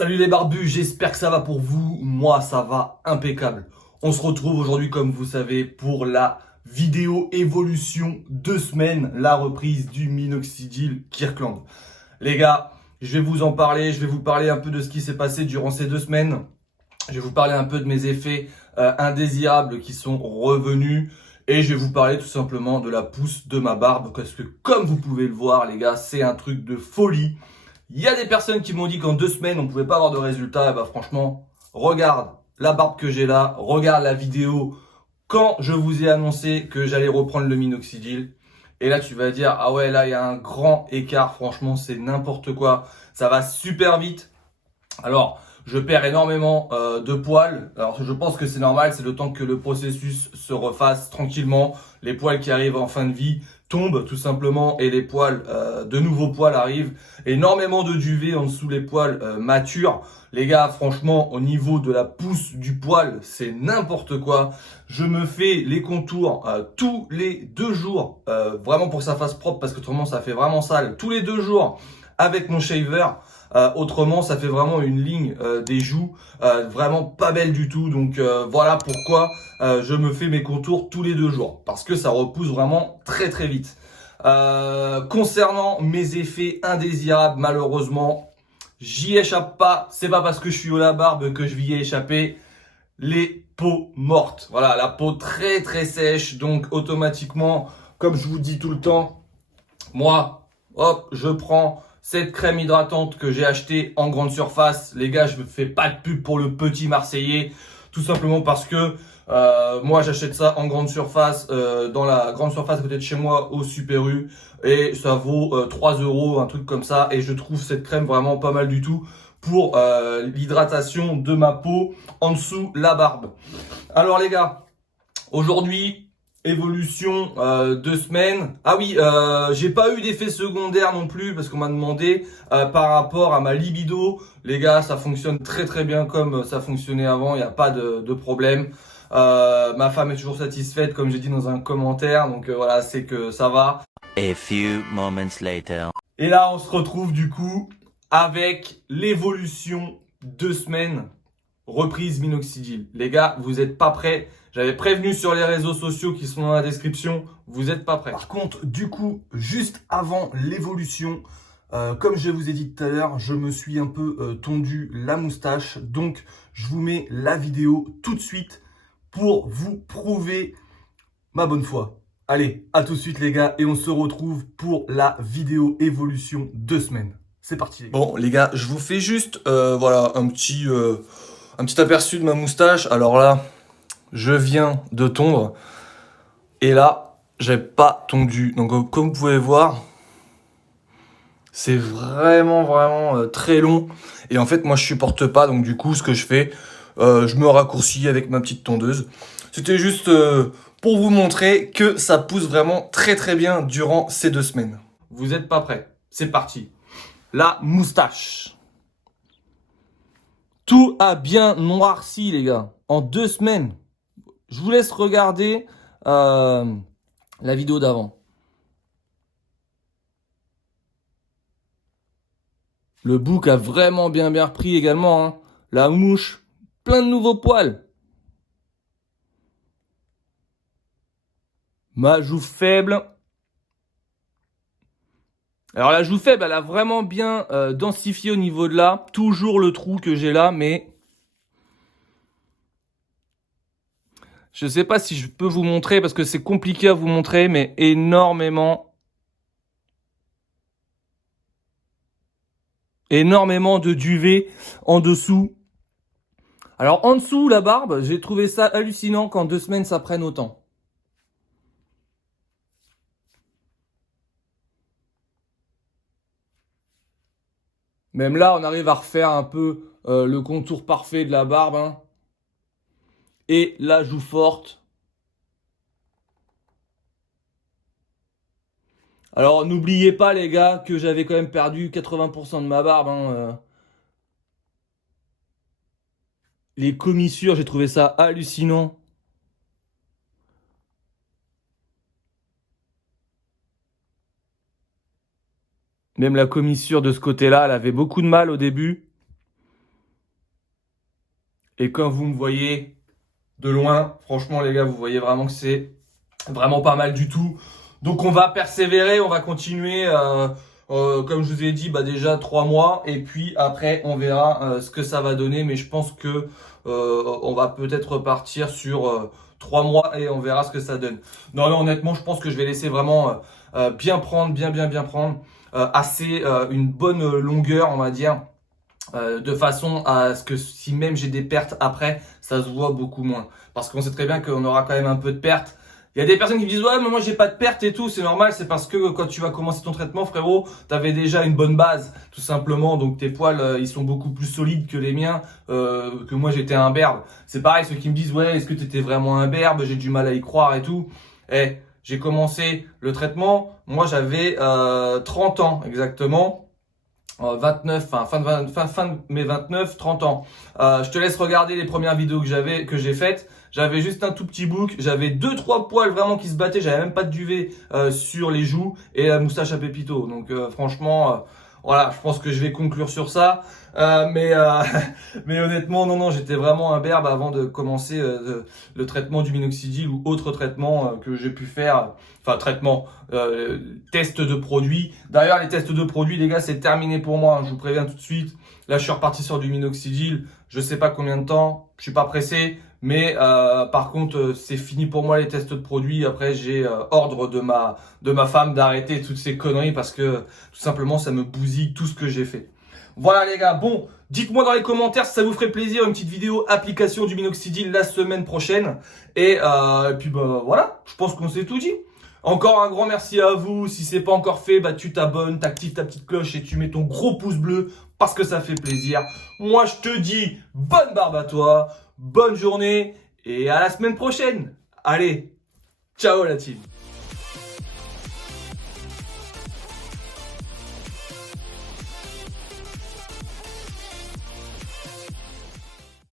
Salut les barbus, j'espère que ça va pour vous. Moi, ça va impeccable. On se retrouve aujourd'hui, comme vous savez, pour la vidéo évolution 2 semaines, la reprise du minoxidil Kirkland. Les gars, je vais vous en parler, je vais vous parler un peu de ce qui s'est passé durant ces 2 semaines. Je vais vous parler un peu de mes effets indésirables qui sont revenus. Et je vais vous parler tout simplement de la pousse de ma barbe. Parce que comme vous pouvez le voir, les gars, c'est un truc de folie. Il y a des personnes qui m'ont dit qu'en 2 semaines, on ne pouvait pas avoir de résultats. Et bah franchement, regarde la barbe que j'ai là. Regarde la vidéo quand je vous ai annoncé que j'allais reprendre le minoxidil. Et là, tu vas dire, ah ouais, là, il y a un grand écart. Franchement, c'est n'importe quoi. Ça va super vite. Alors, je perds énormément de poils. Alors, je pense que c'est normal, c'est le temps que le processus se refasse tranquillement. Les poils qui arrivent en fin de vie tombent tout simplement et les poils, de nouveaux poils arrivent. Énormément de duvet en dessous les poils matures. Les gars, franchement, au niveau de la pousse du poil, c'est n'importe quoi. Je me fais les contours tous les 2 jours, vraiment pour que ça fasse propre parce que autrement ça fait vraiment sale. Tous les 2 jours avec mon shaver. Autrement, ça fait vraiment une ligne des joues vraiment pas belle du tout. Donc voilà pourquoi je me fais mes contours tous les 2 jours. Parce que ça repousse vraiment très très vite. Concernant mes effets indésirables, malheureusement, j'y échappe pas. C'est pas parce que je suis au la barbe que je vais y échapper. Les peaux mortes. Voilà, la peau très très sèche. Donc automatiquement, comme je vous dis tout le temps, moi, hop, je prends cette crème hydratante que j'ai achetée en grande surface. Les gars, je ne fais pas de pub pour le petit Marseillais. Tout simplement parce que moi, j'achète ça en grande surface, dans la grande surface à côté de chez moi, au Super U. Et ça vaut 3 euros, un truc comme ça. Et je trouve cette crème vraiment pas mal du tout pour l'hydratation de ma peau en dessous la barbe. Alors les gars, aujourd'hui, évolution 2 semaines. Ah oui, j'ai pas eu d'effet secondaire non plus parce qu'on m'a demandé par rapport à ma libido. Les gars, ça fonctionne très très bien comme ça fonctionnait avant, il n'y a pas de problème. Ma femme est toujours satisfaite comme j'ai dit dans un commentaire, donc voilà, c'est que ça va. A few moments later. Et là, on se retrouve du coup avec l'évolution 2 semaines reprise minoxidil. Les gars, vous n'êtes pas prêts. J'avais prévenu sur les réseaux sociaux qui sont dans la description. Vous n'êtes pas prêts. Par contre, du coup, juste avant l'évolution, comme je vous ai dit tout à l'heure, je me suis un peu tondu la moustache. Donc, je vous mets la vidéo tout de suite pour vous prouver ma bonne foi. Allez, à tout de suite les gars et on se retrouve pour la vidéo évolution 2 semaines. C'est parti les gars. Bon les gars, je vous fais juste voilà un petit aperçu de ma moustache. Alors là, je viens de tondre et là, j'ai pas tondu. Donc comme vous pouvez voir, c'est vraiment très long et en fait moi je supporte pas. Donc du coup, ce que je fais, je me raccourcis avec ma petite tondeuse. C'était juste pour vous montrer que ça pousse vraiment très très bien durant ces 2 semaines. Vous n'êtes pas prêts? C'est parti. La moustache. Tout a bien noirci les gars. En 2 semaines. Je vous laisse regarder la vidéo d'avant. Le bouc a vraiment bien repris également. Hein. La mouche, plein de nouveaux poils. Ma joue faible. Alors la joue faible, elle a vraiment bien densifié au niveau de là. Toujours le trou que j'ai là, mais je ne sais pas si je peux vous montrer parce que c'est compliqué à vous montrer, mais énormément de duvet en dessous. Alors en dessous, la barbe, j'ai trouvé ça hallucinant qu'en 2 semaines, ça prenne autant. Même là, on arrive à refaire un peu le contour parfait de la barbe. Hein. Et la joue forte. Alors n'oubliez pas les gars que j'avais quand même perdu 80% de ma barbe. Hein. Les commissures, j'ai trouvé ça hallucinant. Même la commissure de ce côté-là, elle avait beaucoup de mal au début. Et comme vous me voyez de loin, franchement les gars, vous voyez vraiment que c'est vraiment pas mal du tout. Donc on va persévérer, on va continuer, comme je vous ai dit, bah déjà 3 mois. Et puis après, on verra ce que ça va donner. Mais je pense que on va peut-être repartir sur 3 mois et on verra ce que ça donne. Non, honnêtement, je pense que je vais laisser vraiment bien prendre, bien prendre. Assez une bonne longueur, on va dire. De façon à ce que si même j'ai des pertes après, ça se voit beaucoup moins. Parce qu'on sait très bien qu'on aura quand même un peu de pertes. Il y a des personnes qui me disent ouais mais moi j'ai pas de pertes et tout, c'est normal, c'est parce que quand tu vas commencer ton traitement frérot, t'avais déjà une bonne base tout simplement, donc tes poils ils sont beaucoup plus solides que les miens, que moi j'étais un berbe. C'est pareil ceux qui me disent ouais est-ce que t'étais vraiment un berbe, j'ai du mal à y croire et tout. J'ai commencé le traitement, moi j'avais 30 ans exactement. 29, fin de mes 29, 30 ans. Je te laisse regarder les premières vidéos que j'ai faites. J'avais juste un tout petit bouc, j'avais 2-3 poils vraiment qui se battaient, j'avais même pas de duvet sur les joues et la moustache à pépito. Donc franchement, voilà, je pense que je vais conclure sur ça. Mais honnêtement, non, j'étais vraiment un berbe avant de commencer le traitement du minoxidil ou autre traitement que j'ai pu faire. Enfin, traitement, test de produits. D'ailleurs, les tests de produits, les gars, c'est terminé pour moi. Hein, je vous préviens tout de suite. Là, je suis reparti sur du minoxidil. Je sais pas combien de temps. Je suis pas pressé. Mais par contre, c'est fini pour moi les tests de produits. Après, j'ai ordre de ma femme d'arrêter toutes ces conneries parce que tout simplement, ça me bousille tout ce que j'ai fait. Voilà les gars, bon, dites-moi dans les commentaires si ça vous ferait plaisir une petite vidéo application du minoxidil la semaine prochaine. Et puis bah voilà, je pense qu'on s'est tout dit. Encore un grand merci à vous. Si c'est pas encore fait, bah tu t'abonnes, t'actives ta petite cloche et tu mets ton gros pouce bleu parce que ça fait plaisir. Moi je te dis bonne barbe à toi, bonne journée et à la semaine prochaine. Allez, ciao la team.